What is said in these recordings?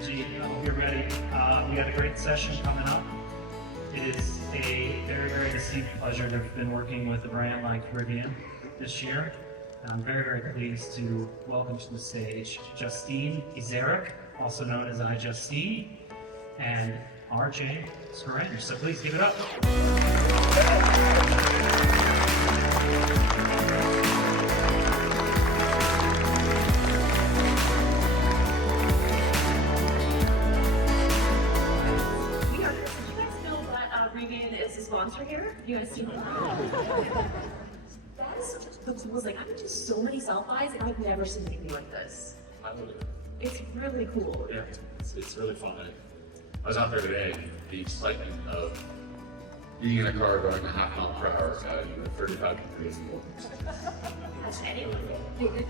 energy. I hope you're ready. We got a great session coming up. It is a very, very distinct pleasure to have been working with a brand like Rivian this year. I'm very, very pleased to welcome to the stage Justine Izarek, also known as iJustine, and RJ Scaringe. So please give it up. Sponsor here. You guys see that? That is such a cool. Like, I've been to so many South-bys and I've never seen anything like this. I love it. It's really cool. Yeah, it's really fun. I was out there today, the excitement of being in a car going a half mile per hour, 35 degrees. Has anyone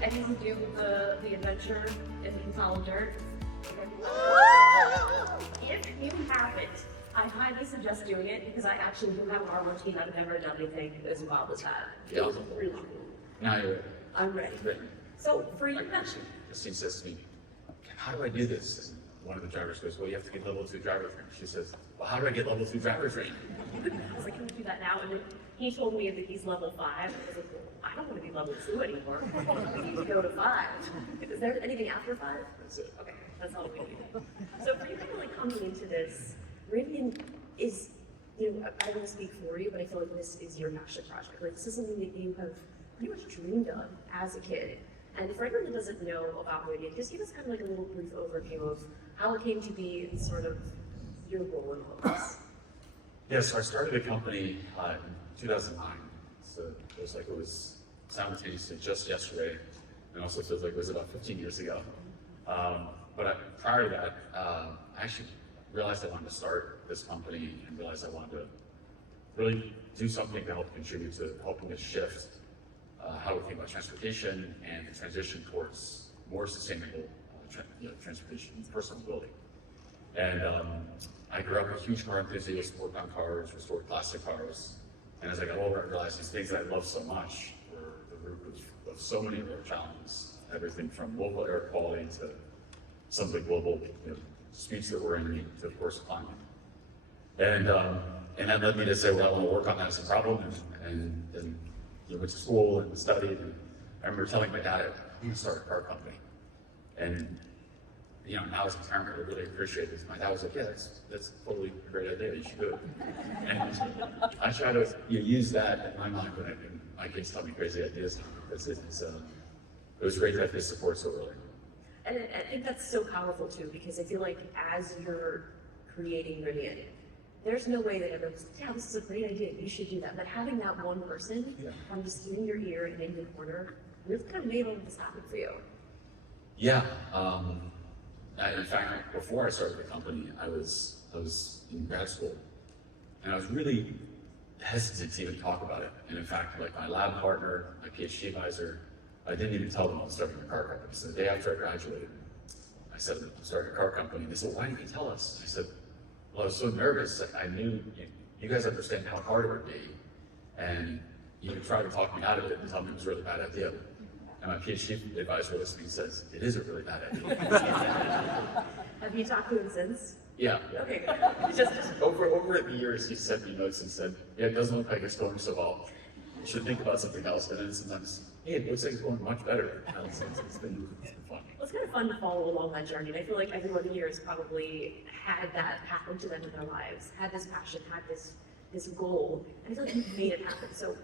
anything to do with the adventure in the solid dirt? If you haven't, I highly suggest doing it because I actually do have our routine. I've never done anything as wild as that. Yeah. It was really cool. Now you're ready. I'm ready. So for you, Justine says to me, how do I do this? And one of the drivers goes, well, you have to get level 2 driver training. She says, well, how do I get level 2 driver training? I was like, can we do that now? And then he told me that he's level 5. I was like, well, I don't want to be level 2 anymore. We need to go to 5. Is there anything after 5? That's it. Okay, that's all we need. So for you kind of like coming into this, Rivian is, I don't speak for you, but I feel like this is your passion project. Like, this is something that you have pretty much dreamed of as a kid. And for everyone that doesn't know about Rivian, just give us kind of like a little brief overview of how it came to be and sort of your role in all this. Yeah, so I started a company in 2009. So it was simultaneously just yesterday, and also feels like it was about 15 years ago. But prior to that, I actually realized I wanted to start this company and realized I wanted to really do something to help contribute to helping to shift how we think about transportation and the transition towards more sustainable transportation and personal mobility. And I grew up a huge car enthusiast, worked on cars, restored classic cars, and as I got older, I realized these things that I loved so much were the root of so many of our challenges, everything from local air quality to some of the global speeds that we're in, to of course climate. And that led me to say, well, I want to work on that as a problem, and went to school and studied. And I remember telling my dad, I'm going to start a car company. And now as a parent, I really appreciate this. My dad was like, yeah, that's totally a great idea. You should do it. And I try to use that in my mind when my kids tell me crazy ideas. It was great to have his support so early. And I think that's so powerful too, because I feel like as you're creating Rivian, there's no way that everyone's like, yeah, this is a great idea, you should do that. But having that one person from just in your ear and in the corner really kind of made all of this happen for you. Yeah. In fact, before I started the company, I was in grad school, and I was really hesitant to even talk about it. And in fact, like my lab partner, my PhD advisor, I didn't even tell them I was starting a car company. So the day after I graduated, I said, I'm starting a car company. And they said, why didn't you tell us? I said, well, I was so nervous. I knew you guys understand how hard it would be. And you could try to talk me out of it and tell me it was a really bad idea. And my PhD advisor listening says, it is a really bad idea. Have you talked to him since? Yeah. Okay. just over the years, he sent me notes and said, yeah, it doesn't look like it's going so well. You should think about something else. And then sometimes, hey, it looks like it's going much better. It's been fun. Well, it's kind of fun to follow along that journey. And I feel like everyone here has probably had that happen to them in their lives, had this passion, had this goal. And I feel like you've made it happen. So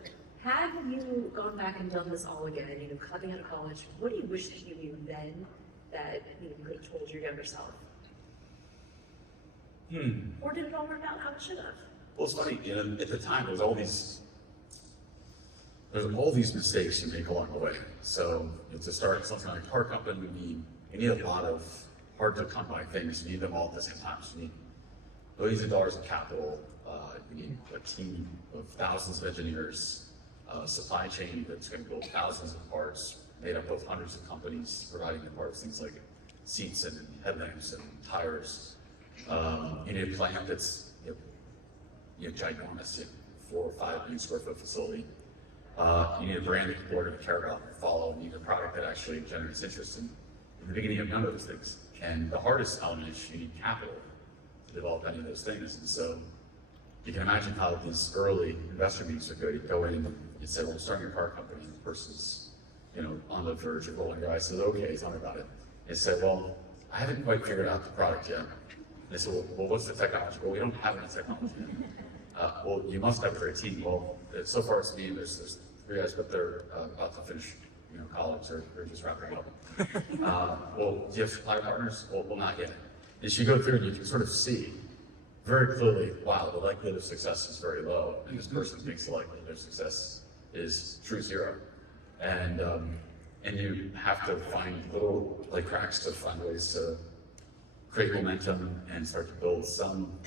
had you gone back and done this all again, coming out of college, what do you wish that you knew then that you could have told your younger self? Or did it all work out how it should have? Well, it's funny, at the time, there's all these mistakes you make along the way. So to start something like a car company, you need a lot of hard to come by things. You need them all at the same time. So you need billions of dollars of capital. You need a team of thousands of engineers, supply chain that's going to build thousands of parts, made up of hundreds of companies providing the parts, things like seats and headlamps and tires. You need a plant that's ginormous, 4 or 5 million square foot facility. You need a brand that people are going to care about and follow. You need a product that actually generates interest. And in the beginning, you have none of those things. And the hardest element is you need capital to develop any of those things. And so you can imagine how these early investor meetings would go. You'd go in and say, well, I'm starting a car company. And the person's, on the verge of rolling their eyes, says, okay, tell me about it. They said, well, I haven't quite figured out the product yet. They said, well, what's the technology? Well, we don't have any technology yet. Well, you must have a great team. Well, so far it's me, there's 3 guys, but they're about to finish college or just wrapping up. Well, do you have supply partners? Well, not yet. As you go through, you can sort of see very clearly, wow, the likelihood of success is very low, and this person thinks the likelihood of success is true 0. And you have to find little cracks to find ways to create momentum and start to build some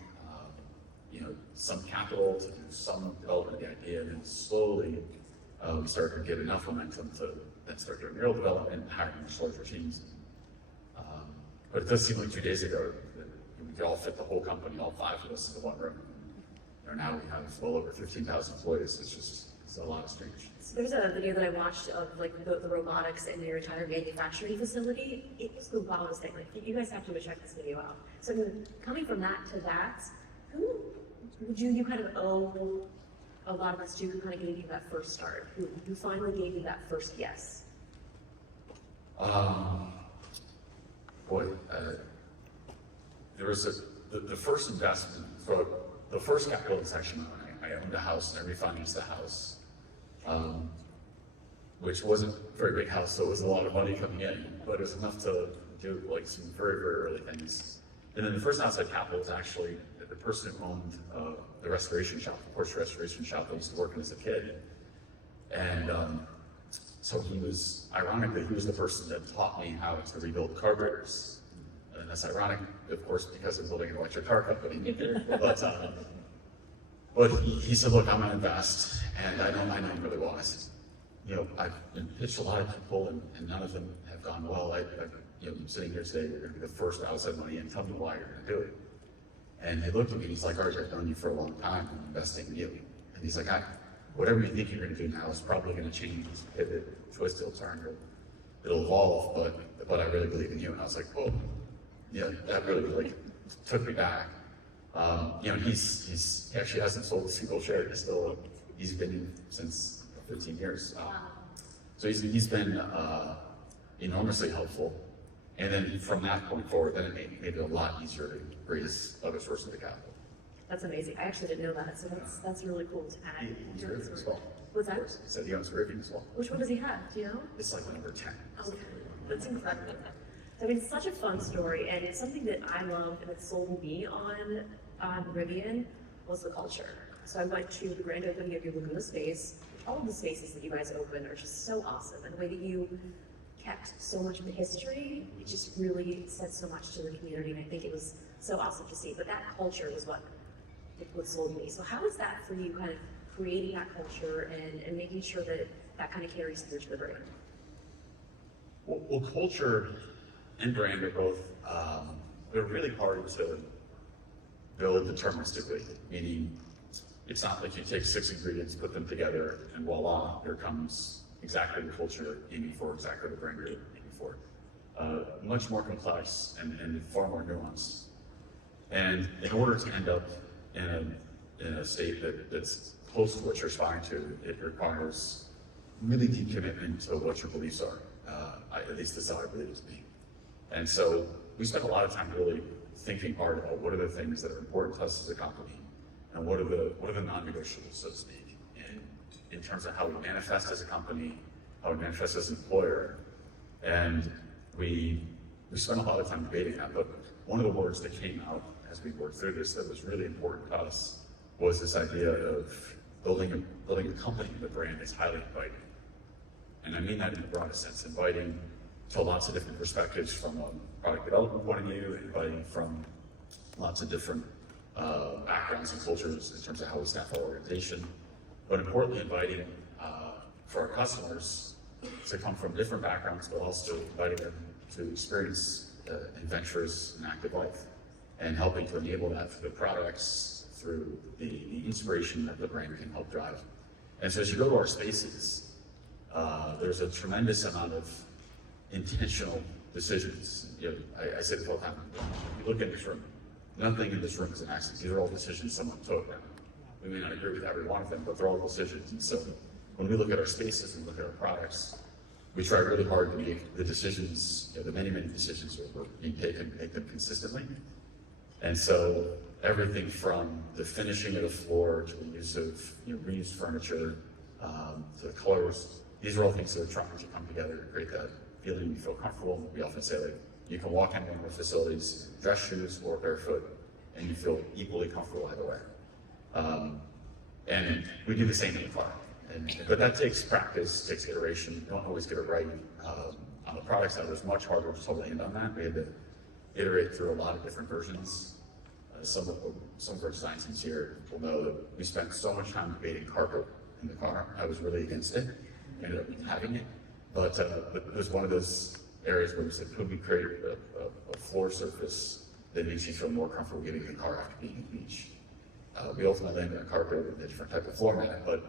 capital to do some development of the idea, and then slowly we start to get enough momentum to then start doing real development and hiring much larger teams. But it does seem like 2 days ago that we could all fit the whole company, all 5 of us, into one room. Now we have well over 15,000 employees. It's a lot of strange. So there's a video that I watched of the robotics in their entire manufacturing facility. It was the wildest thing. You guys have to check this video out. So coming from that to that, who would you kind of owe a lot of us to who kind of gave you that first start? Who finally gave you that first yes? There was the first investment, for the first capital injection. I owned a house and I refinanced the house, which wasn't a very big house, so it was a lot of money coming in, but it was enough to do some very, very early things. And then the first outside capital was actually the person who owned the restoration shop, the Porsche restoration shop I used to work in as a kid. And so ironically, he was the person that taught me how to rebuild carburetors. And that's ironic, of course, because I'm building an electric car company. But he said, look, I'm going to invest, and I know him really well. I said, I've been pitched a lot of people, and none of them have gone well. I'm sitting here today, you're going to be the first outside money in. Tell me why you're going to do it. And he looked at me, and he's like, Arj, I've known you for a long time. I'm investing in you. And he's like, whatever you think you're going to do now is probably going to change, pivot, twist, it'll turn, it'll evolve, but I really believe in you. And I was like, oh, yeah, that really took me back. He actually hasn't sold a single share. He's been in since 15 years. So he's been enormously helpful. And then from that point forward, then it made it a lot easier to raise other sources of capital. That's amazing. I actually didn't know that, so that's really cool to add. He owns Rivian as well. What's that? He said he owns Rivian as well. Which one does he have? Do you know? It's like number 10. Okay, that's incredible. I mean, it's such a fun story, and it's something that I loved and that sold me on Rivian was the culture. So I went to the grand opening of your Laguna space. All of the spaces that you guys open are just so awesome, and the way that you kept so much of the history, it just really said so much to the community, and I think it was so awesome to see. But that culture was what sold me. So how is that for you, kind of creating that culture and making sure that that kind of carries through to the brand? Well, culture and brand are both, they're really hard to build deterministically, meaning it's not like you take 6 ingredients, put them together, and voila, here comes exactly the culture you're aiming for, exactly the brand you're aiming for. Much more complex and far more nuanced. And in order to end up in a state that's close to what you're aspiring to, it requires really deep commitment to what your beliefs are. At least that's how I believe it to be. And so we spent a lot of time really thinking hard about what are the things that are important to us as a company, and what are the non-negotiables, so to speak, in terms of how we manifest as a company, how we manifest as an employer. And we spent a lot of time debating that, but one of the words that came out as we worked through this that was really important to us was this idea of building a company, the brand is highly inviting. And I mean that in the broadest sense, inviting to lots of different perspectives from a product development point of view, inviting from lots of different backgrounds and cultures in terms of how we staff our organization, but importantly inviting for our customers to come from different backgrounds, but also inviting them to experience adventures in active life and helping to enable that through the products, through the inspiration that the brand can help drive. And so as you go to our spaces, there's a tremendous amount of intentional decisions. I say this all the time. You look in this room, nothing in this room is an accident. These are all decisions someone took. We may not agree with every one of them, but they're all decisions. And so when we look at our spaces and look at our products, we try really hard to make the decisions, the many decisions that are being taken, make them consistently. And so everything from the finishing of the floor to the use of reused furniture, to the colors, these are all things that are trying to come together to create that feeling you feel comfortable. We often say, like, you can walk into one of our facilities, dress shoes or barefoot, and you feel equally comfortable either way. And we do the same in the car. But that takes practice, takes iteration. You don't always get it right. On the product side, it was much harder to land on that. We had to iterate through a lot of different versions. Some of our design teams here will know that we spent so much time debating carpet in the car. I was really against it. We ended up having it. But it was one of those areas where we said, could we create a floor surface that makes you feel more comfortable getting in the car after being at the beach? We ultimately landed on carpet with a different type of floor mat, but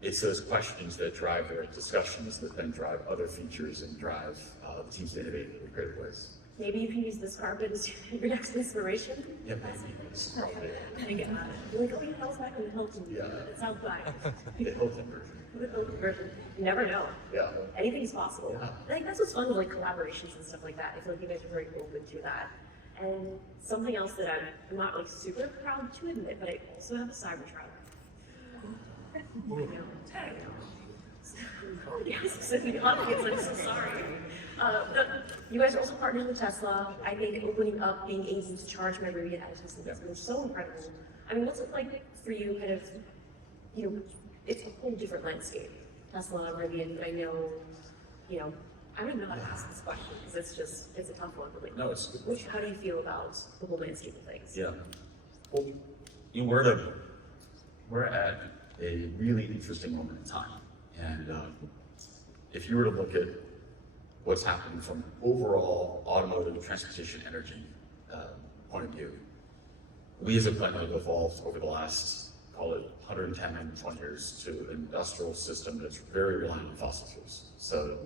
it's those questions that drive their discussions that then drive other features and drive the teams to innovate in creative ways. Maybe you can use this carpet as your next inspiration. Yeah, I get that. You're like, oh, you know, back in the Hilton. Yeah. It sounds like the Hilton version. the Hilton version. You never know. Yeah. Anything's possible. Yeah. I think that's what's fun with like collaborations and stuff like that. I feel like you guys are very open to that. And something else that I'm not like super proud to admit, but I also have a Cybertruck. I know. Yes, in the audience, I'm so sorry. You guys are also partners with Tesla. I think opening up, being able to charge my Rivian at a distance has been so incredible. I mean, what's it like for you, kind of, it's a whole different landscape. Tesla, Rivian, but I know, I don't even know how to ask this question because it's a tough one. But like, No, it's a good question. how do you feel about the whole landscape of things? Yeah. Well, we're at a really interesting moment in time. And if you were to look at what's happening from an overall automotive, transportation, energy point of view, we as a planet have evolved over the last, call it 110, 120 years to an industrial system that's very reliant on fossil fuels. So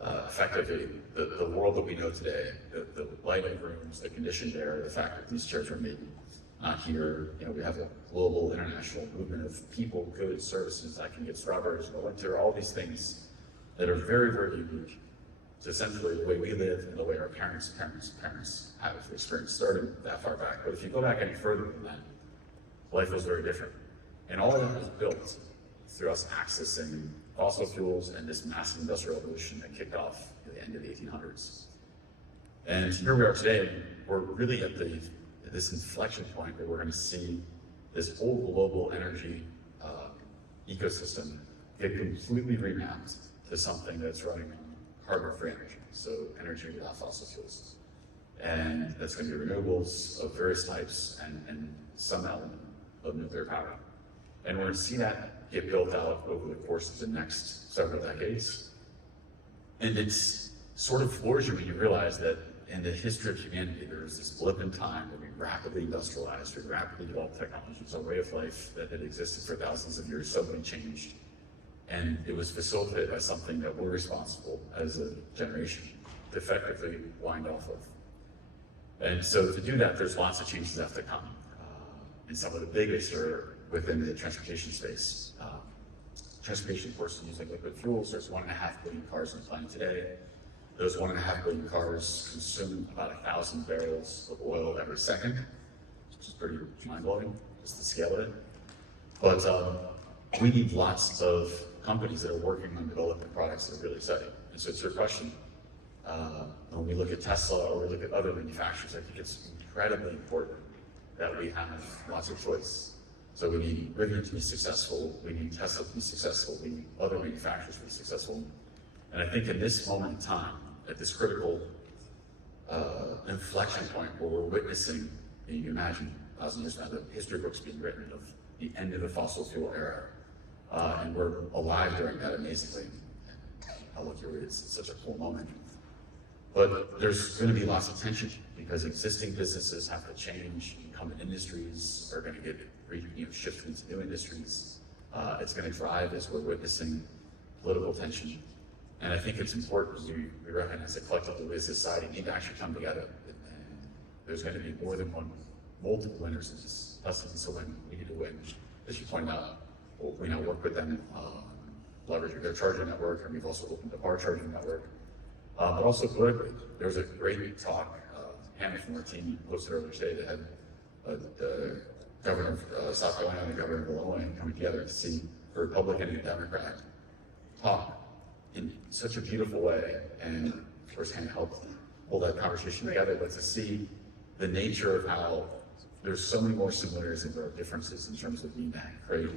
effectively, the world that we know today, the lighting rooms, the conditioned air, the fact that these chairs are made not here, we have a global international movement of people, goods, services. I can get strawberries in the winter, all these things that are very, very unique to essentially the way we live and the way our parents have experienced starting that far back. But if you go back any further than that, life was very different. And all of that was built through us accessing fossil fuels and this massive industrial revolution that kicked off at the end of the 1800s. And here we are today, we're really at this inflection point where we're going to see this whole global energy ecosystem get completely remapped to something that's running on carbon-free energy, so energy without fossil fuels. And that's going to be renewables of various types and some element of nuclear power. And we're going to see that get built out over the course of the next several decades. And it's sort of floors you when you realize that in the history of humanity, there was this blip in time where we rapidly industrialized, we rapidly developed technologies, a way of life that had existed for thousands of years suddenly changed. And it was facilitated by something that we're responsible as a generation to effectively wind off of. And so to do that, there's lots of changes that have to come. And some of the biggest are within the transportation space. Transportation, of course, is using liquid fuels. There's 1.5 billion cars on the planet today. Those 1.5 billion cars consume about 1,000 barrels of oil every second, which is pretty mind-blowing, just to scale it. But we need lots of companies that are working on developing products that are really exciting. And so it's your question. When we look at Tesla or we look at other manufacturers, I think it's incredibly important that we have lots of choice. So we need Rivian to be successful, we need Tesla to be successful, we need other manufacturers to be successful. And I think in this moment in time, at this critical inflection point where we're witnessing, you can imagine 1,000 years now, the history books being written of the end of the fossil fuel era. And we're alive during that amazingly. How lucky are we? It's such a cool moment. But there's going to be lots of tension because existing businesses have to change. Incumbent industries are going to get shifted into new industries. It's going to drive, as we're witnessing, political tension. And I think it's important we recognize that collectively we as a society need to actually come together. And there's going to be more than multiple winners in this. Us needs to win. We need to win. As you pointed out, we now work with them, leveraging their charging network, and we've also opened up our charging network. But also politically, there was a great talk, Hannah from our team posted earlier today that had the governor of South Carolina and the governor of Illinois coming together to see a Republican and a Democrat talk in such a beautiful way, and of course Hannah helped hold that conversation together, but to see the nature of how there's so many more similarities than there are differences in terms of being to create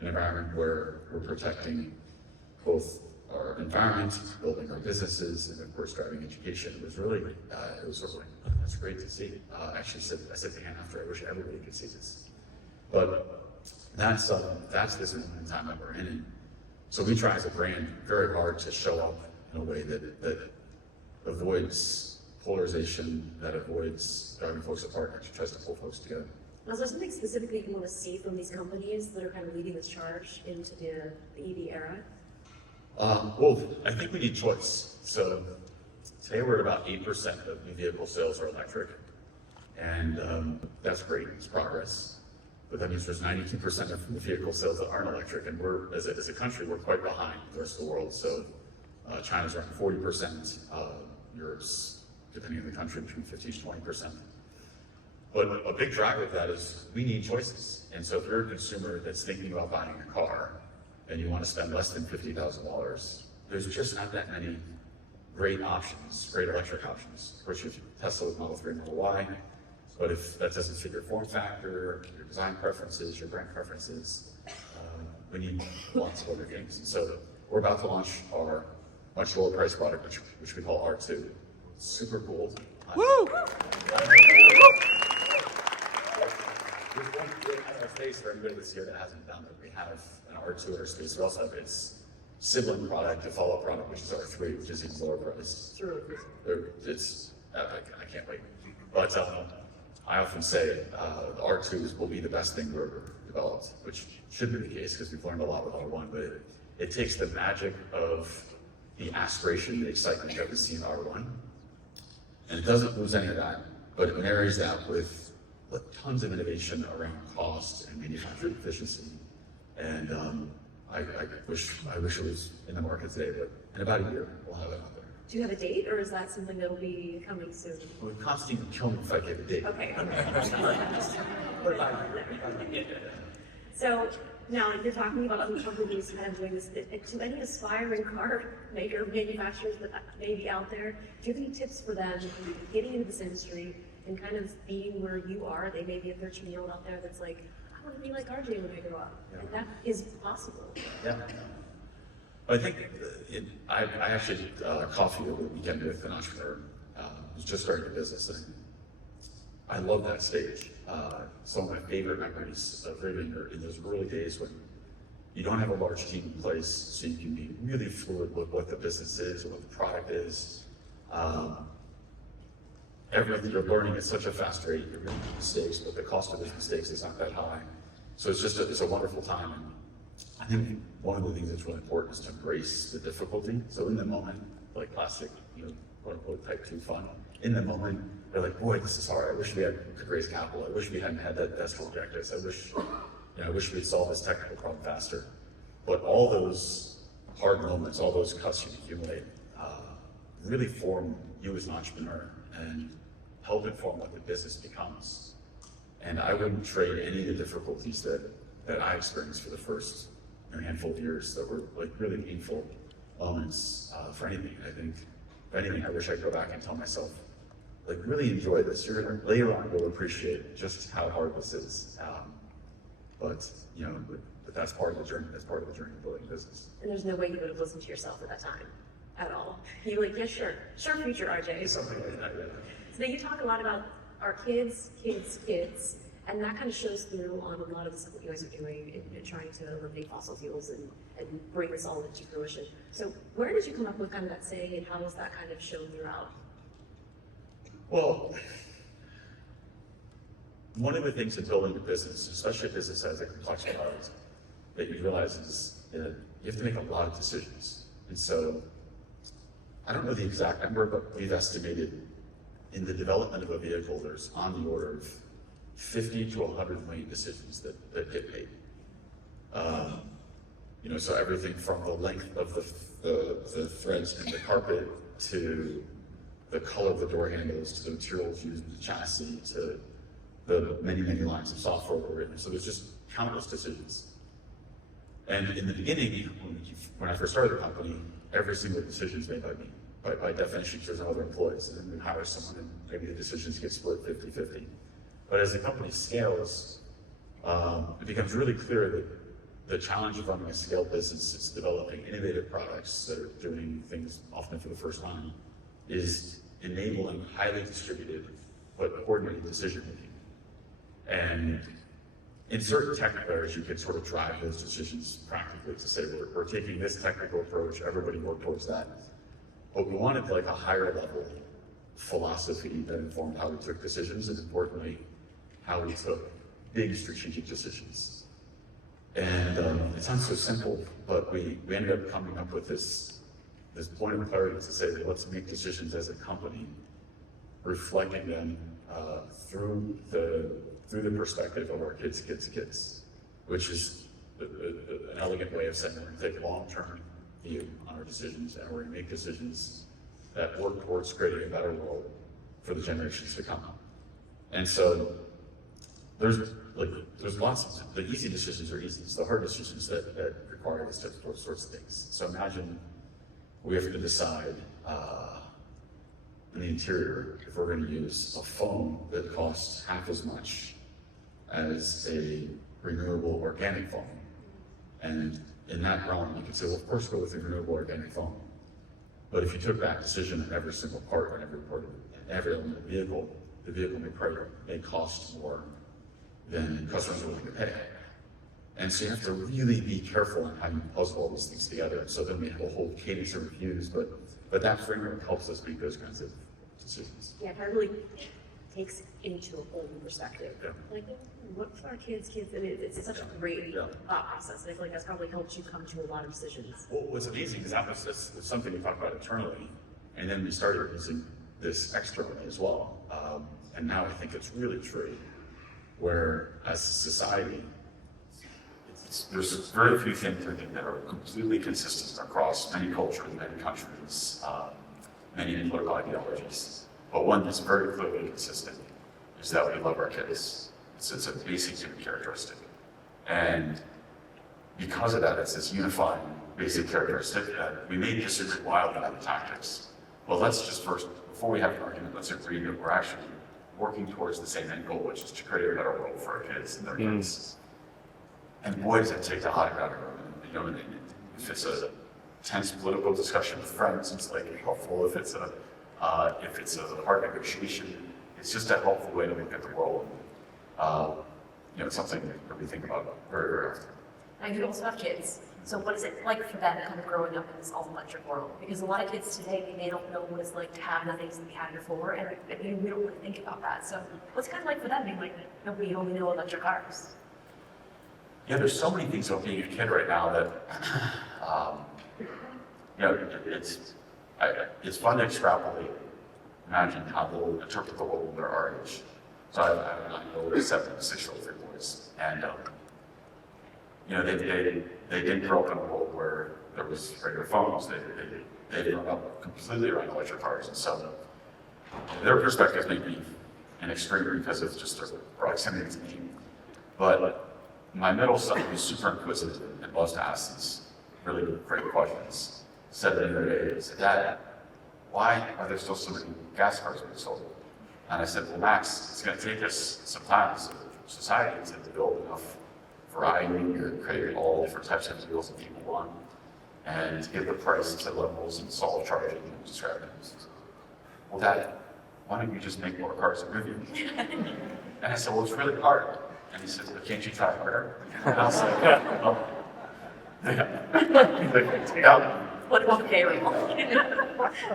an environment where we're protecting both our environment, building our businesses, and of course driving education. It was really, it was sort of like, that's great to see. Actually, I said to Hannah after, I wish everybody could see this. But that's this moment in time that we're in. And so we try as a brand very hard to show up in a way that avoids polarization, that avoids driving folks apart, actually tries to pull folks together. Now, is there something specifically you want to see from these companies that are kind of leading this charge into the EV era? Well, I think we need choice. So today we're at about 8% of new vehicle sales are electric, and that's great, it's progress. But that means there's 92% of the vehicle sales that aren't electric, and we're, as a country, we're quite behind the rest of the world. So China's around 40%, Europe's, depending on the country, between 15 to 20%. But a big driver of that is we need choices. And so if you're a consumer that's thinking about buying a car and you want to spend less than $50,000, there's just not that many great options, great electric options. Of course, you have Tesla with Model 3 and Model Y, but if that doesn't fit your form factor, your design preferences, your brand preferences, we need lots of other things. And so we're about to launch our much lower price product, which we call R2. Super cool. Woo! There's one thing on our face for everybody this year that hasn't done it. We have an R2 in our space. We also have its sibling product, a follow-up product, which is R3, which is even lower priced. It's epic. I can't wait. But I often say the R2s will be the best thing we've ever developed, which should be the case because we've learned a lot with R1, but it takes the magic of the aspiration, the excitement that we see in R1, and it doesn't lose any of that, but it marries that with tons of innovation around cost and manufacturing efficiency. And I wish it was in the market today, but in about a year, we'll have it out there. Do you have a date, or is that something that'll be coming soon? Well, Constantine would kill me if I gave a date. Okay. So now you're talking about other companies kind of doing this. To any aspiring car maker, manufacturers that may be out there, do you have any tips for them getting into this industry and kind of being where you are? They may be a 13-year-old out there that's like, I want to be like RJ when I grow up. Yeah. And that is possible. Yeah. I think I actually did coffee over the weekend with an entrepreneur who's just starting a business, and I love that stage. Some of my favorite memories of Rivian are in those early days when you don't have a large team in place, so you can be really fluid with what the business is or what the product is. Everything you're learning at such a fast rate, you're making mistakes, but the cost of those mistakes is not that high. So it's a wonderful time. And I think one of the things that's really important is to embrace the difficulty. So in the moment, like classic, quote unquote type 2 fun, in the moment, they're like, boy, this is hard. I wish we could raise capital. I wish we hadn't had that desktop objectives. I wish we'd solved this technical problem faster. But all those hard moments, all those cuts you accumulate, really form you as an entrepreneur and help inform what the business becomes. And I wouldn't trade any of the difficulties that I experienced for the first handful of years that were like really painful moments for anything. I think, if anything, I wish I'd go back and tell myself, like, really enjoy this. Later on, you'll appreciate just how hard this is. But that's part of the journey. That's part of the journey of building a business. And there's no way you would have listened to yourself at that time at all. You were like, yeah, sure, future RJ. Something like that, yeah. So you talk a lot about our kids, and that kind of shows through on a lot of the stuff that you guys are doing in trying to eliminate fossil fuels and bring this all into fruition. So where did you come up with kind of that saying, and how has that kind of shown throughout? Well, one of the things in building a business, especially a business that has a complex product, that you realize is you have to make a lot of decisions. And so I don't know the exact number, but we've estimated in the development of a vehicle, there's on the order of 50 to 100 million decisions that get made. So everything from the length of the threads in the carpet to the color of the door handles to the materials used in the chassis to the many, many lines of software that were written. So there's just countless decisions. And in the beginning, when I first started the company, every single decision is made by me. By definition, there's no other employees, and then we hire someone and maybe the decisions get split 50-50. But as the company scales, it becomes really clear that the challenge of running a scale business is developing innovative products that are doing things often for the first time, is enabling highly distributed but coordinated decision making. And in certain technical areas, you can sort of drive those decisions practically to say, we're taking this technical approach, everybody work towards that. But we wanted like a higher level philosophy that informed how we took decisions, and importantly, how we took big strategic decisions. And it sounds so simple, but we ended up coming up with this point of clarity to say that let's make decisions as a company, reflecting them through the perspective of our kids, which is an elegant way of saying we're going to take a long-term view on our decisions, and we're going to make decisions that work towards creating a better world for the generations to come. And so there's lots of, the easy decisions are easy. It's the hard decisions that require those sorts of things. So imagine we have to decide in the interior if we're going to use a foam that costs half as much as a renewable organic foam. And in that realm, you could say, well, of course, go with the renewable organic foam. But if you took that decision in every single part and every element of the vehicle may cost more than customers are willing to pay. And so you have to really be careful in how you puzzle all these things together. And so then we have a whole cadence of reviews, but that framework helps us make those kinds of decisions. Yeah, that really takes into a whole new perspective. Yeah. Like, what for our kids, and it's such a great thought process. And I feel like that's probably helped you come to a lot of decisions. Well, what's amazing is that's something we talk about internally, and then we started using this externally as well. And now I think it's really true, where as a society, there's very few things I think that are completely consistent across many cultures, many countries, many political ideologies. But one that's very clearly consistent is that we love our kids. It's a basic human characteristic. And because of that, it's this unifying basic characteristic that we may disagree wildly on the tactics. But let's just first, before we have an argument, let's agree that we're actually working towards the same end goal, which is to create a better world for our kids and their kids. And boy, does it take the hot air out of them. If it's a tense political discussion with friends, it's like helpful. If it's a hard negotiation, it's just a helpful way to look at the world. It's something that we think about very, very often. And you also have kids. So what is it like for them kind of growing up in this all-electric world? Because a lot of kids today, they don't know what it's like to have the things that we had before, and we don't really think about that. So what's it kind of like for them being like, we only know electric cars? Yeah, there's so many things about being a kid right now that, it's fun to extrapolate, imagine how they'll interpret the world when they're our age. So I have a 9-year-old, 7, and 6-year-old, 3 boys, and they didn't grow up in a world where there was regular phones. They grew up completely around electric cars, and so their perspective may be an extreme because of just their proximity to me. But my middle son, who's super inquisitive and loves to ask these really great questions, said the other day, he said, "Dad, why are there still so many gas cars being sold?" And I said, "Well, Max, it's going to take us some time as a society to build enough variety and create all different types of vehicles that people want, and to get the price to levels and solve charging and describe it." "Well, Dad, why don't you just make more cars than Rivian?" And I said, "Well, it's really hard." And he said, "Well, can't you try harder?" And I was like, "Oh, yeah." What about payroll?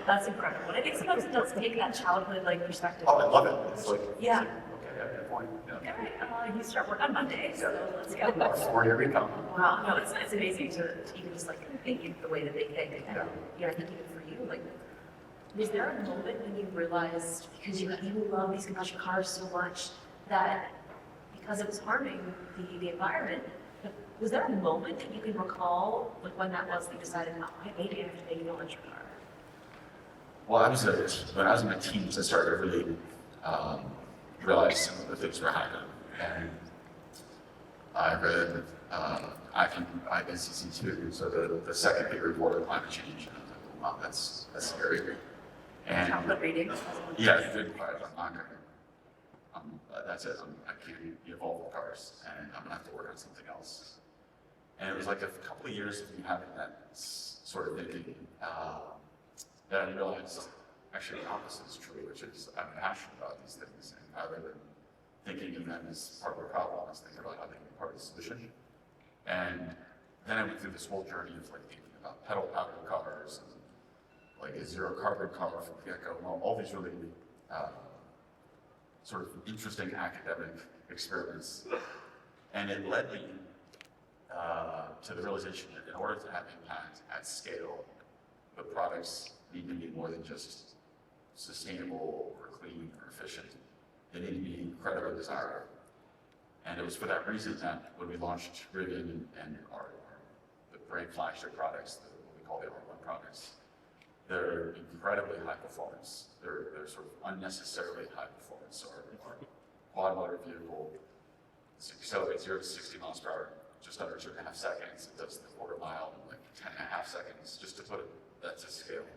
That's incredible. And I think sometimes it does take that childhood perspective. Oh, I love it. It's like, yeah. Okay, good point. Yeah. All right, you start work on Monday, so let's go. Here we come. Wow, no, it's amazing to even just think the way that they think. And, Yeah. I think even for you, Was there a moment when you realized, because you love these combustion cars so much, that because it was harming the environment, was there a moment that you can recall, like when that was, that you decided, oh, maybe I have to make an electric car? Well, when I was in my teens, I started to really realize some of the things were happening. And I read IPCC2, so the second big report on climate change. And I was like, wow, that's scary. And Chocolate reading? yeah, I did quite a lot. That's it. I can't evolve the cars, and I'm gonna have to work on something else. And it was like a couple of years of me having that sort of thinking that I realized actually the opposite is true, which is I'm passionate about these things, and rather than thinking of them as part of the problem, I was thinking about how they can be part of the solution. And then I went through this whole journey of like thinking about pedal-powered cars, and like a zero-carbon car from the get-go, all these really sort of interesting academic experiments. And it led me to the realization that in order to have impact at scale, the products need to be more than just sustainable or clean or efficient. They need to be incredibly desirable. And it was for that reason that when we launched Rivian and the brand flagship products, what we call the R1 products, they're incredibly high performance. They're sort of unnecessarily high performance. So our quad motor vehicle accelerates 0 to 60 miles per hour just under 2.5 seconds. It does the quarter mile in like 10.5 seconds, just to put that to scale.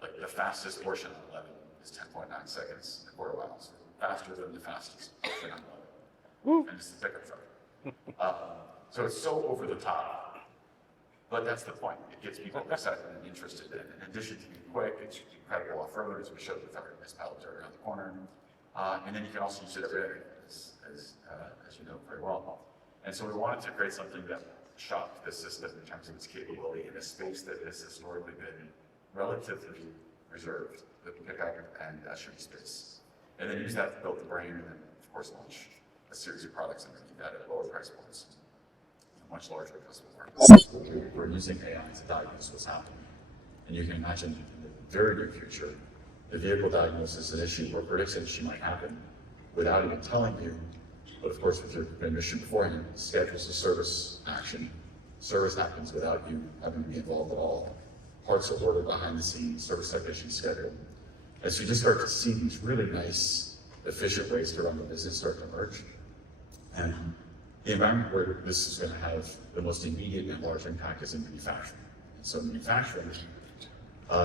Like the fastest portion on 11 is 10.9 seconds in a quarter mile, so faster than the fastest portion on 11. And it's the pickup truck. So it's so over the top, but that's the point. It gets people excited and interested. And in addition to being quick, it's incredible off-road, as we showed with our nice pallet around the corner. And then you can also use it every day, as you know very well. And so we wanted to create something that shocked the system in terms of its capability in a space that has historically been relatively reserved, the pickup and SUV space. And then use that to build the brand, and then, of course, launch a series of products underneath that at lower price points, much larger customer markets. We're using AI to diagnose what's happening. And you can imagine in the very near future, the vehicle diagnosis an issue or predicts an issue might happen without even telling you. But of course, with your permission beforehand, schedules a service action. Service happens without you having to be involved at all. Parts are ordered behind the scenes, service technicians schedule. And so you just start to see these really nice, efficient ways to run the business start to emerge. And the environment where this is going to have the most immediate and large impact is in manufacturing. And so manufacturing,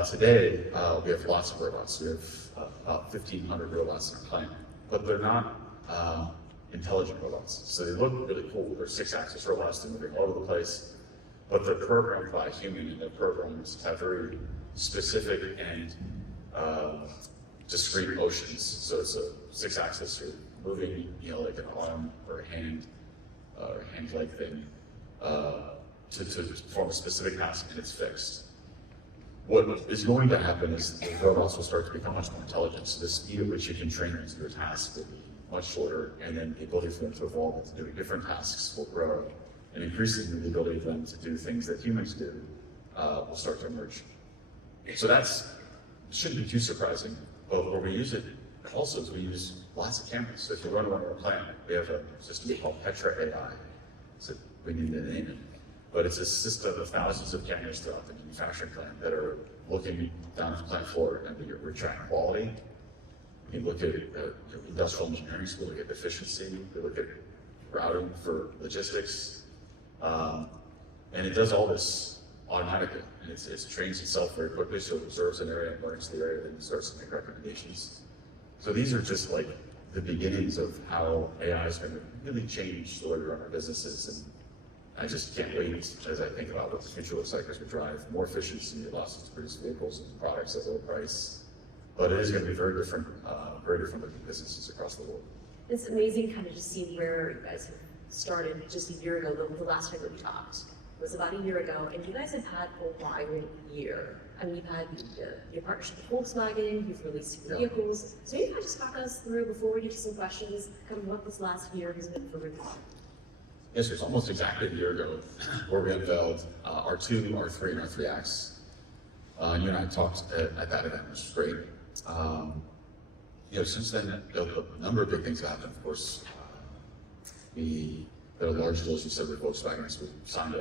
today, we have lots of robots. We have about 1,500 robots in our plant, but they're not intelligent robots. So they look really cool. They're 6-axis robots, they're moving all over the place, but they're programmed by a human, and they're programmed to have very specific and discrete motions. So it's a 6-axis, you're moving, like an arm or a hand leg thing to perform a specific task, and it's fixed. What is going to happen is the robots will start to become much more intelligent. So the speed at which you can train them to do a task will be much shorter, and then the ability for them to evolve into doing different tasks will grow, and increasingly the ability for them to do things that humans do will start to emerge. So shouldn't be too surprising, but where we use it also is we use lots of cameras. So if you run around our plant, we have a system called Petra AI. So we need to name it. But it's a system of thousands of cameras throughout the manufacturing plant that are looking down at the plant floor, and we're tracking quality. We look at industrial engineering, so we look at efficiency, we look at routing for logistics, and it does all this automatically, and it trains itself very quickly, so it observes an area, learns the area, then it starts to make recommendations. So these are just like the beginnings of how AI is going to really change the way we run our businesses, and I just can't wait as I think about what the future looks like as we drive more efficiency, it allows us to produce vehicles and products at low price. But it is going to be very different looking businesses across the world. It's amazing kind of just seeing where you guys have started just a year ago. The last time that we talked was about a year ago, and you guys have had a wild year. I mean, you've had your partnership with Volkswagen, you've released vehicles. So maybe you just talk us through, before we get to some questions, kind of what this last year has been for Rivian. Yes, it's almost exactly a year ago where we unveiled our 2, our 3, and our 3X. You and I talked at that event, which was great. Since then, a number of big things have happened. Of course, there are large deals. You said with Volkswagen, so we signed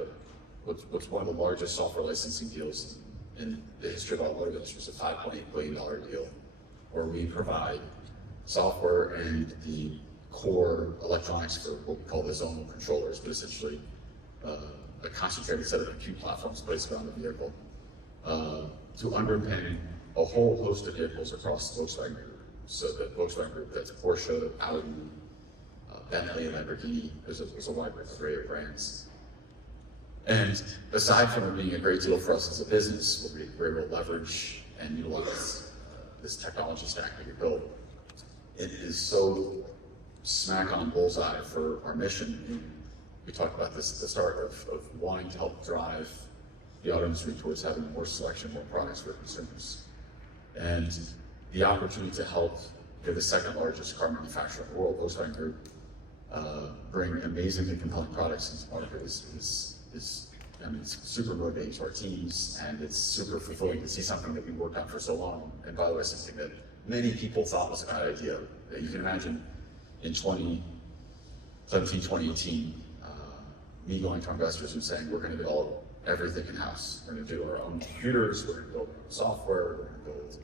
what's one of the largest software licensing deals in the history of automotive industry. It's a $5.8 billion deal, where we provide software and the core electronics for what we call the zonal controllers, but essentially a concentrated set of compute platforms placed around the vehicle to underpin a whole host of vehicles across the Volkswagen Group. So the Volkswagen Group, that's Porsche, Audi, Bentley, Lamborghini. There's a wide array of brands. And aside from it being a great deal for us as a business, where we're able to leverage and utilize this technology stack that we built, it is so smack on bullseye for our mission. We talked about this at the start of wanting to help drive the auto industry towards having more selection, more products for consumers. And the opportunity to help the second largest car manufacturer in the world, Volkswagen Group, bring amazingly compelling products into the market is it's super motivating to our teams, and it's super fulfilling to see something that we worked on for so long. And by the way, something that many people thought was a bad idea. You can imagine in 2017, 2018, me going to investors and saying, we're going to build everything in-house. We're going to do our own computers, we're going to build our own software, we're going to build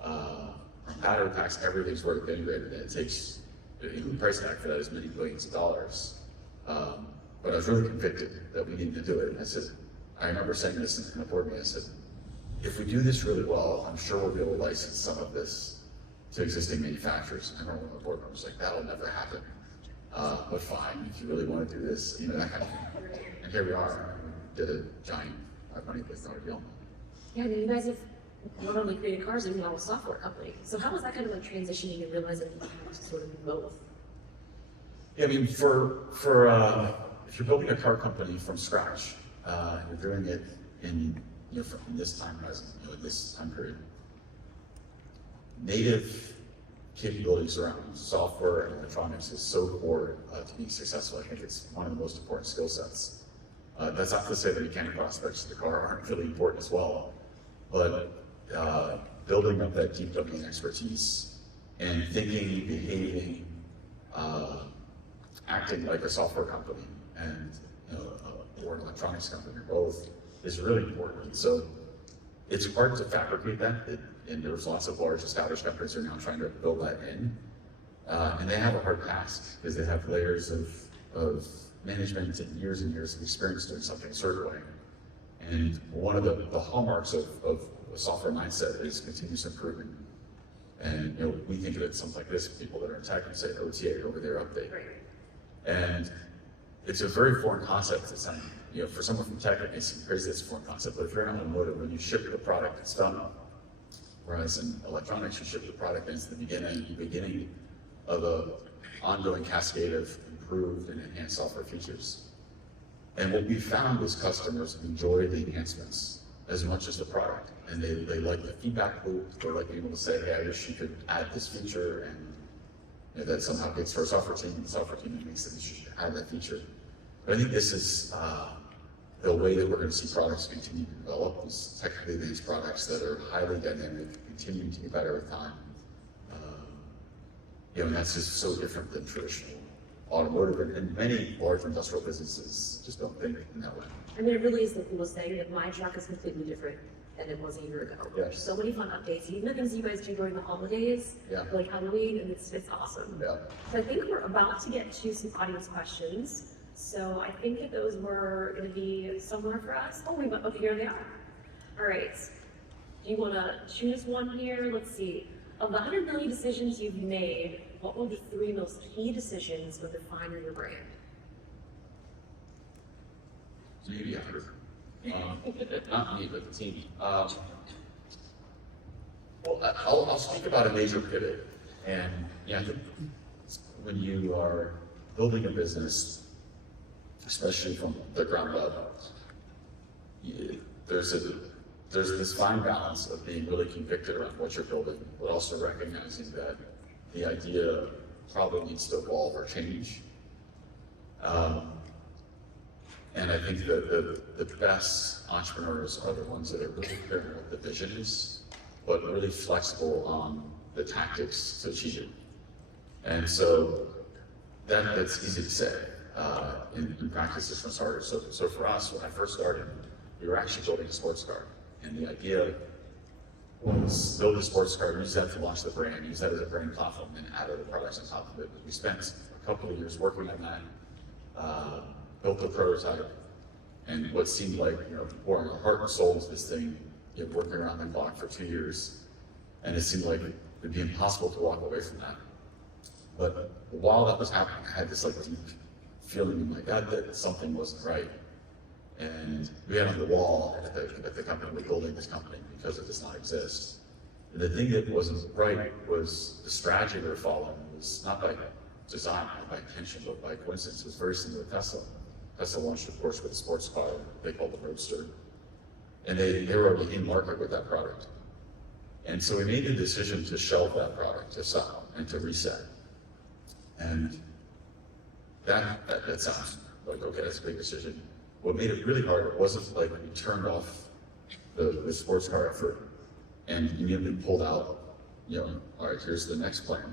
our battery packs, everything's vertically integrated, and it takes, the price tag for that is many billions of dollars. But I was really convicted that we needed to do it. And I remember saying this in a board meeting, I said, if we do this really well, I'm sure we'll be able to license some of this to existing manufacturers. And I remember one of the board members was like, that'll never happen. But fine, if you really want to do this, that kind of thing. And here we are. We did a giant $5 billion deal. Yeah, you guys have not only created cars, but now a software company. So how was that kind of like transitioning and realizing you have to sort of do both? Yeah, I mean, if you're building a car company from scratch, and you're doing it in this time horizon, this time period, native capabilities around software and electronics is so core to being successful. I think it's one of the most important skill sets. That's not to say that mechanical aspects of the car aren't really important as well, but building up that deep domain expertise and thinking, behaving, acting like a software company and or an electronics company, or both, is really important. So it's hard to fabricate that, and there's lots of large established companies who are now trying to build that in. And they have a hard task because they have layers of management and years of experience doing something a certain way. And one of the hallmarks of a software mindset is continuous improvement. And we think of it something like this: people that are in tech and say OTA, over there, update. Right. And it's a very foreign concept. It's not, for someone from tech, it may seem crazy it's a foreign concept, but if you're in automotive, when you ship the product, it's done. Whereas in electronics, you ship the product, and it's the beginning of an ongoing cascade of improved and enhanced software features. And what we found is customers enjoy the enhancements as much as the product. And they like the feedback loop. They like being able to say, hey, I wish you could add this feature, and that somehow gets to our software team, and the software team makes that you should add that feature. But I think this is the way that we're going to see products continue to develop, these technically advanced products that are highly dynamic, continuing to get better with time. And that's just so different than traditional automotive, and many large industrial businesses just don't think in that way. I mean, it really is the coolest thing that my truck is completely different than it was a year ago. Yeah. There's so many fun updates, even the things you guys do during the holidays, like Halloween, and it's awesome. Yeah. So I think we're about to get to some audience questions. So I think that those were going to be somewhere for us. Okay, here they are. All right. Do you want to choose one here? Let's see. Of the 100 million decisions you've made, what were the 3 most key decisions that define your brand? Maybe 100. Not me, but the team. Well, I'll speak about a major pivot. And I think when you are building a business, especially from the ground up, there's this fine balance of being really convicted around what you're building, but also recognizing that the idea probably needs to evolve or change. And I think that the best entrepreneurs are the ones that are really clear on what the vision is, but really flexible on the tactics to achieve it. And so that's easy to say. In practice, it's much harder. So for us, when I first started, we were actually building a sports car. And the idea was build a sports car, use that to launch the brand, use that as a brand platform, and add other products on top of it. We spent a couple of years working on that, built the prototype, and what seemed like, pouring our heart and soul into this thing, working around the clock for 2 years. And it seemed like it'd be impossible to walk away from that. But while that was happening, I had this deep feeling in my gut that something wasn't right. And we had on the wall at the company, we're building this company because it does not exist. And the thing that wasn't right was the strategy they were following was not by design, not by intention, but by coincidence. It was very similar to Tesla. Tesla launched, of course, with a sports car they called the Roadster. And they were already in market with that product. And so we made the decision to shelve that product, to sell, and to reset. And that sounds like, okay, that's a big decision. What made it really hard, it wasn't like we turned off the sports car effort and immediately pulled out, all right, here's the next plan.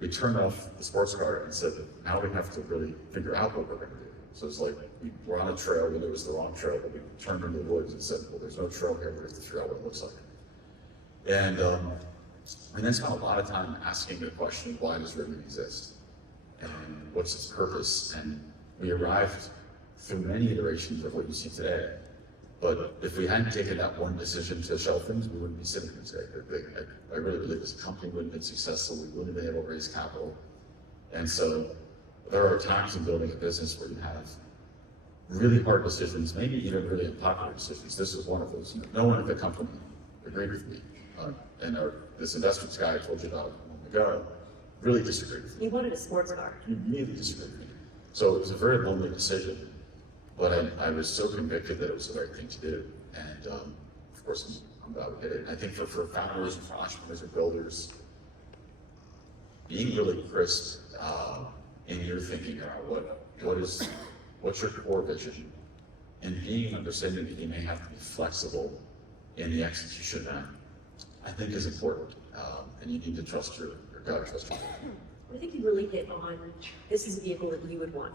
We turned off the sports car and said, now we have to really figure out what we're going to do. So it's like we were on a trail, we knew it was the wrong trail, but we turned into the woods and said, well, there's no trail here, we have to figure out what it looks like. And then spent a lot of time asking the question, why does Rivian exist? And what's its purpose? And we arrived through many iterations of what you see today. But if we hadn't taken that one decision to shelve things, we wouldn't be sitting here today. I really believe this company wouldn't have been successful, we wouldn't have been able to raise capital. And so there are times in building a business where you have really hard decisions, maybe even really unpopular decisions. This is one of those. No one at the company agreed with me. And this investments guy I told you about a moment ago really disagreed with me. You wanted a sports car. He really disagreed with me. So it was a very lonely decision, but I was so convicted that it was the right thing to do. And of course, I'm glad we did it. I think for founders and for entrepreneurs and builders, being really crisp in your thinking around what's your core vision, and being understanding that you may have to be flexible in the execution of that, I think is important. And you need to trust your gut, trust your gut. I think you really hit on, this is a vehicle that you would want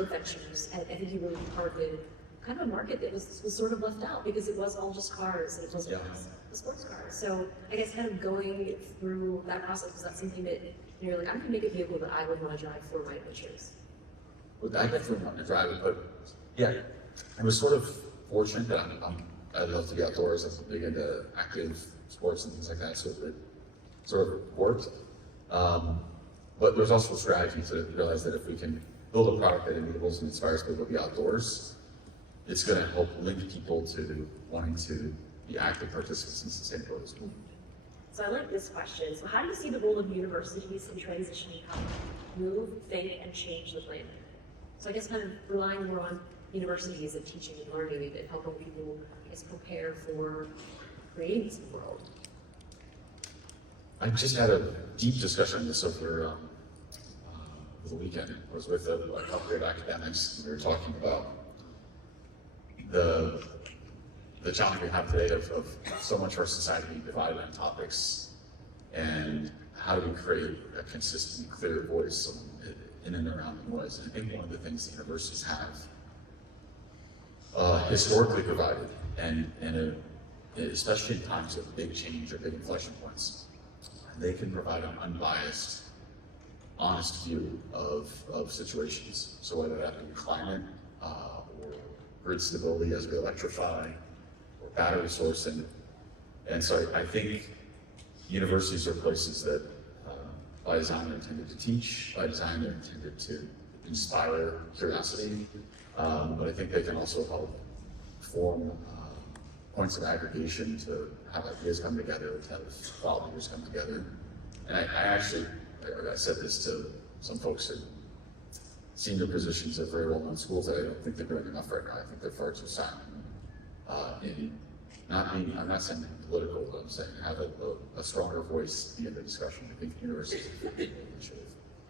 adventures. And I think you really targeted kind of a market that was sort of left out because it was all just cars and it wasn't a sports car. So I guess kind of going through that process, was that something that you're like, I'm gonna make a vehicle that I would want to drive for my adventures? Well, I definitely want to drive it, but yeah, I was sort of fortunate that I love to be outdoors. I'm big into active sports and things like that, so it sort of worked. But there's also a strategy to realize that if we can build a product that enables and inspires people to be outdoors, it's going to help link people to wanting to be active participants in sustainability as well. So I like this question. So how do you see the role of universities in transitioning how to move, think, and change the planet? So I guess kind of relying more on universities and teaching and learning and helping people, I guess, prepare for creating this new world. I just had a deep discussion on this over the weekend. I was with a couple of academics, and we were talking about the challenge we have today of so much of our society being divided on topics, and how do we create a consistent, clear voice in and around the noise. And I think one of the things the universities have historically provided, and especially in times of big change or big inflection points, they can provide an unbiased, honest view of situations. So whether that be climate, or grid stability as we electrify, or battery sourcing. And so I think universities are places that by design are intended to teach, by design they're intended to inspire curiosity, but I think they can also help form points of aggregation to have ideas come together, to have thought leaders come together. And I said this to some folks in senior positions at very well-known schools that I don't think they're doing enough right now. I think they're far too silent. I'm not saying being political, but I'm saying have a stronger voice in the discussion. I think universities should.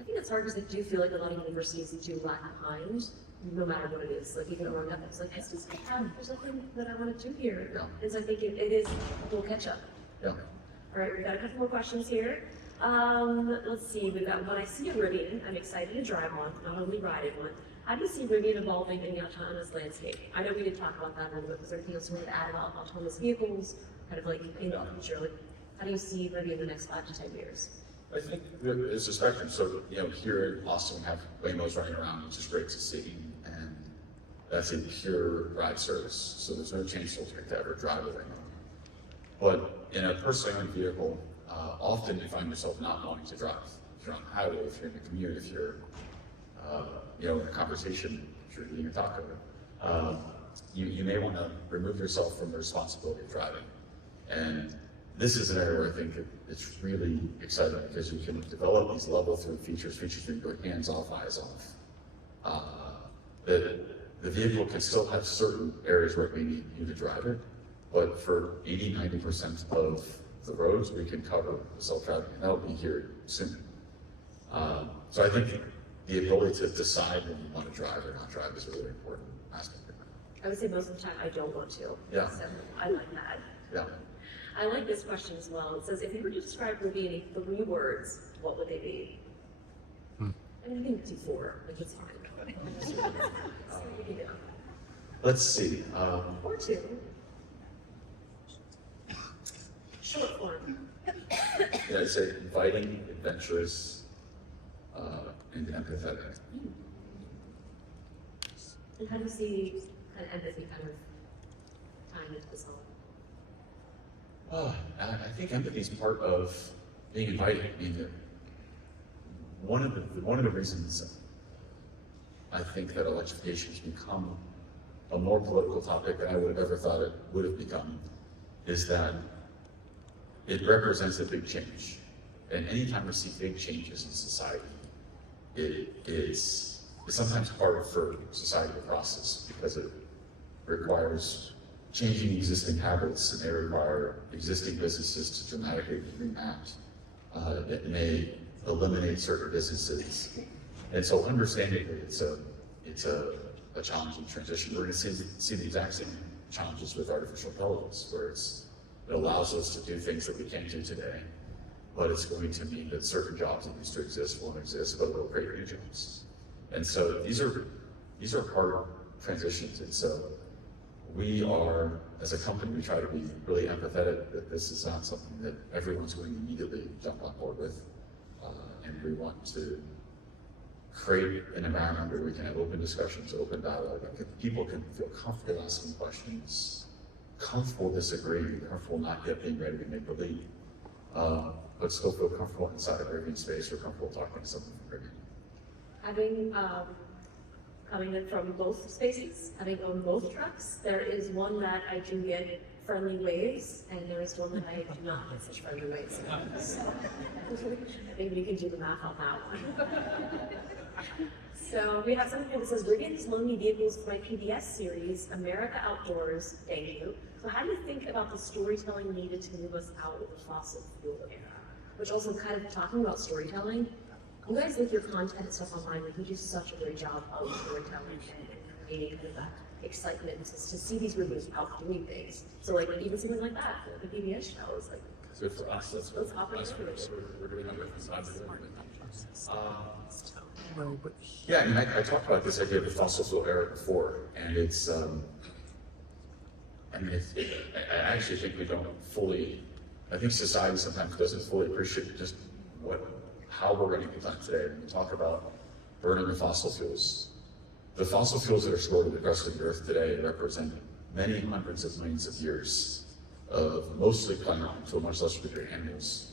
I think it's hard because I do feel like a lot of universities do lag behind no matter what it is. Like even growing up, I was like, there's nothing that I want to do here. Yeah. And so I think it is a little catch up. Yeah. All right, we've got a couple more questions here. Let's see, we've got, when I see a Rivian, I'm excited to drive one, not only riding one. How do you see Rivian evolving in the autonomous landscape? I know we did talk about that a little bit. Was there anything else you wanted to add about autonomous vehicles, kind of like in the future? Like, how do you see Rivian in the next 5 to 10 years? I think there's a spectrum. So, here in Austin, we have Waymos running around, which is great to see. And that's a pure ride service. So there's no chance you'll take to ever drive a Waymo. But in a personally owned vehicle, often you find yourself not wanting to drive. If you're on the highway, if you're in a commute, if you're in a conversation, if you're eating a taco, you may want to remove yourself from the responsibility of driving. And this is an area where I think it's really exciting because you can develop these level 3 features where you go hands off, eyes off. The vehicle can still have certain areas where we need you to drive it, but for 80–90% of the roads we can cover with self-driving, and that'll be here soon. So I think the ability to decide when you want to drive or not drive is a really important aspect of it. I would say most of the time I don't want to. Yeah. So I like that. Yeah. I like this question as well. It says, if you were to describe Rivian in 3 words, what would they be? I mean, you can do 4, like it's fine. Let's see. Or 2. Short form. Yeah, I'd say inviting, adventurous, and empathetic. And how do you see kind of empathy kind of tying into this whole? I think empathy is part of being inviting. I mean, one of the reasons I think that electrification has become a more political topic than I would have ever thought it would have become is that it represents a big change. And anytime we see big changes in society, it's sometimes hard for society to process because it requires changing existing habits, and they require existing businesses to dramatically be remapped. It may eliminate certain businesses. And so understandably, it's a challenging transition. We're going to see the exact same challenges with artificial intelligence, where it allows us to do things that we can't do today, but it's going to mean that certain jobs that used to exist won't exist, but it'll create new jobs. And so these are hard transitions. And so we are, as a company, we try to be really empathetic that this is not something that everyone's going to immediately jump on board with. And we want to create an environment where we can have open discussions, open dialogue, and people can feel comfortable asking questions, comfortable disagreeing, comfortable not yet being ready to make the leap, but still feel comfortable inside of Rivian space or comfortable talking to someone from Rivian. Having coming in from both spaces, having owned both trucks, there is one that I do get friendly waves, and there is one that I do not get such friendly waves. So, I think we can do the math on that one. So we have something here that says, Rivian's loaning vehicles for my PBS series, America Outdoors debut. So how do you think about the storytelling needed to move us out of the fossil fuel era? Which also kind of talking about storytelling, you guys with your content and stuff online, like you do such a great job of storytelling and creating kind of that excitement to see these reviews out doing things. So like even something like that, the PBS show is like, So for us, that's let's hop in. we're doing it with yeah, I mean, I talked about this idea of the fossil fuel era before, and it's, I mean, I actually think we don't fully, I think society sometimes doesn't fully appreciate just how we're running things on today. When we talk about burning the fossil fuels, the fossil fuels that are stored in the crust of the earth today represent many hundreds of millions of years of mostly planet to a much lesser degree animals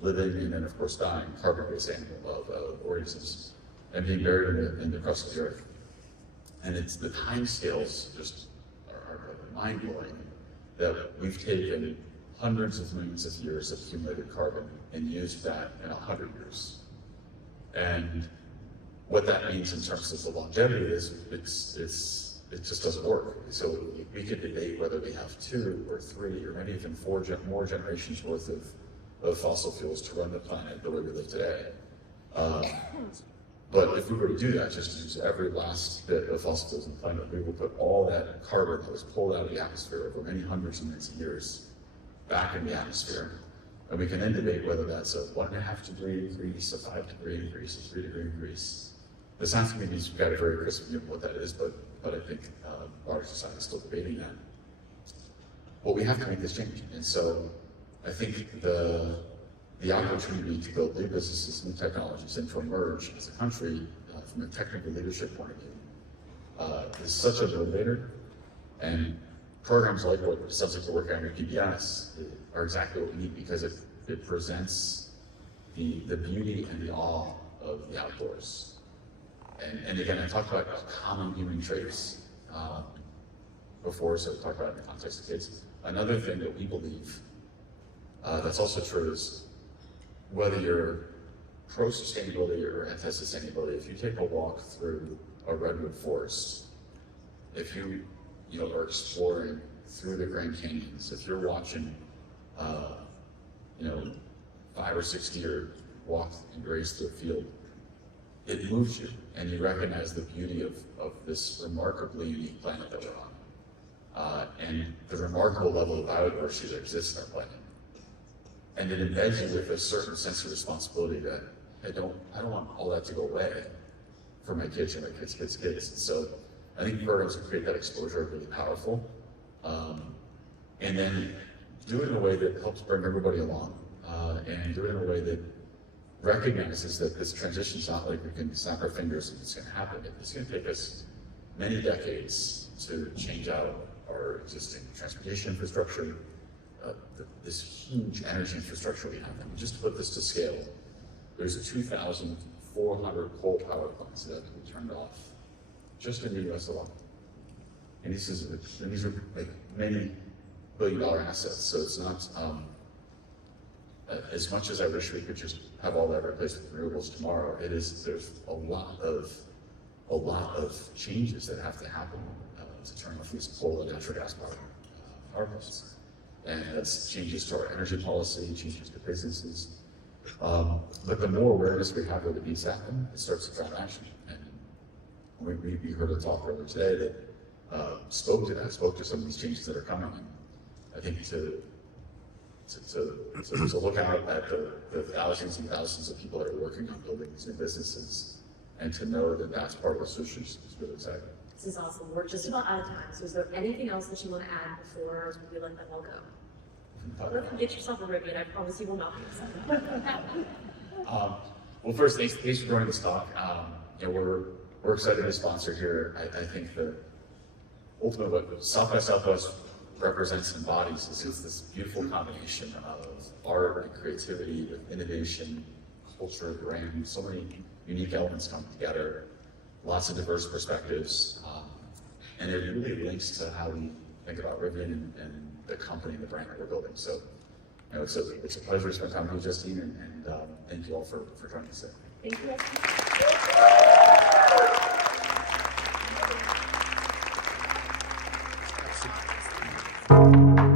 living and then of course dying, carbon-based animal organisms, and being buried in the crust of the earth. And it's the time scales just are mind-blowing that we've taken hundreds of millions of years of accumulated carbon and used that in 100 years. And what that means in terms of the longevity is it just doesn't work. So we could debate whether we have 2 or 3 or maybe even 4 more generations worth of fossil fuels to run the planet the way we live today. But if we were to do that, just use every last bit of fossil fuels in the planet, we will put all that carbon that was pulled out of the atmosphere over many hundreds of millions of years back in the atmosphere. And we can then debate whether that's a 1.5 degree increase, a 5 degree increase, a 3 degree increase. The science community's got a very crisp view of what that is, but I think large society is still debating that. But we have to make this change. And so I think the opportunity to build new businesses, new technologies, and to emerge as a country from a technical leadership point of view is such a motivator. And programs like what sounds like we're working on with PBS are exactly what we need, because it presents the beauty and the awe of the outdoors. And again, I talked about common human traits before, so we talked about it in the context of kids. Another thing that we believe that's also true is whether you're pro-sustainability or anti-sustainability, if you take a walk through a redwood forest, if you are exploring through the Grand Canyons, if you're watching 5 or 6 deer walk and graze through a field, it moves you, and you recognize the beauty of this remarkably unique planet that we're on, and the remarkable level of biodiversity that exists in our planet. And it embeds you with a certain sense of responsibility that I don't want all that to go away for my kids and my kids' kids' kids. And so I think programs that create that exposure are really powerful. And then do it in a way that helps bring everybody along, and do it in a way that recognizes that this transition is not like we can snap our fingers and it's going to happen. It's going to take us many decades to change out our existing transportation infrastructure, this huge energy infrastructure we have. And just to put this to scale, there's 2,400 coal power plants that have to be turned off just in the US alone. And these are like many billion-dollar assets, so it's not, as much as I wish we could just have all that replaced with renewables tomorrow, there's a lot of changes that have to happen to turn off these coal and natural gas power plants. And that's changes to our energy policy, changes to businesses. But the more awareness we have of it needs to happen, it starts to drive action. And we heard a talk earlier today that spoke to some of these changes that are coming. I think to look out at the thousands and thousands of people that are working on building these new businesses, and to know that that's part of the solution is really exciting. This is awesome. We're just about out of time. So is there anything else that you want to add before we let them all go? Get yourself a Rivian. I promise you will not be upset. Well, first, thanks for joining this talk. We're excited to sponsor here. I think that ultimately what South by Southwest represents and embodies is this beautiful combination of art and creativity with innovation, culture, brand, so many unique elements come together, lots of diverse perspectives, and it really links to how we think about Rivian and the company and the brand that we're building. So it's a pleasure to spend time with you, Justine, and thank you all for joining us today. Thank you.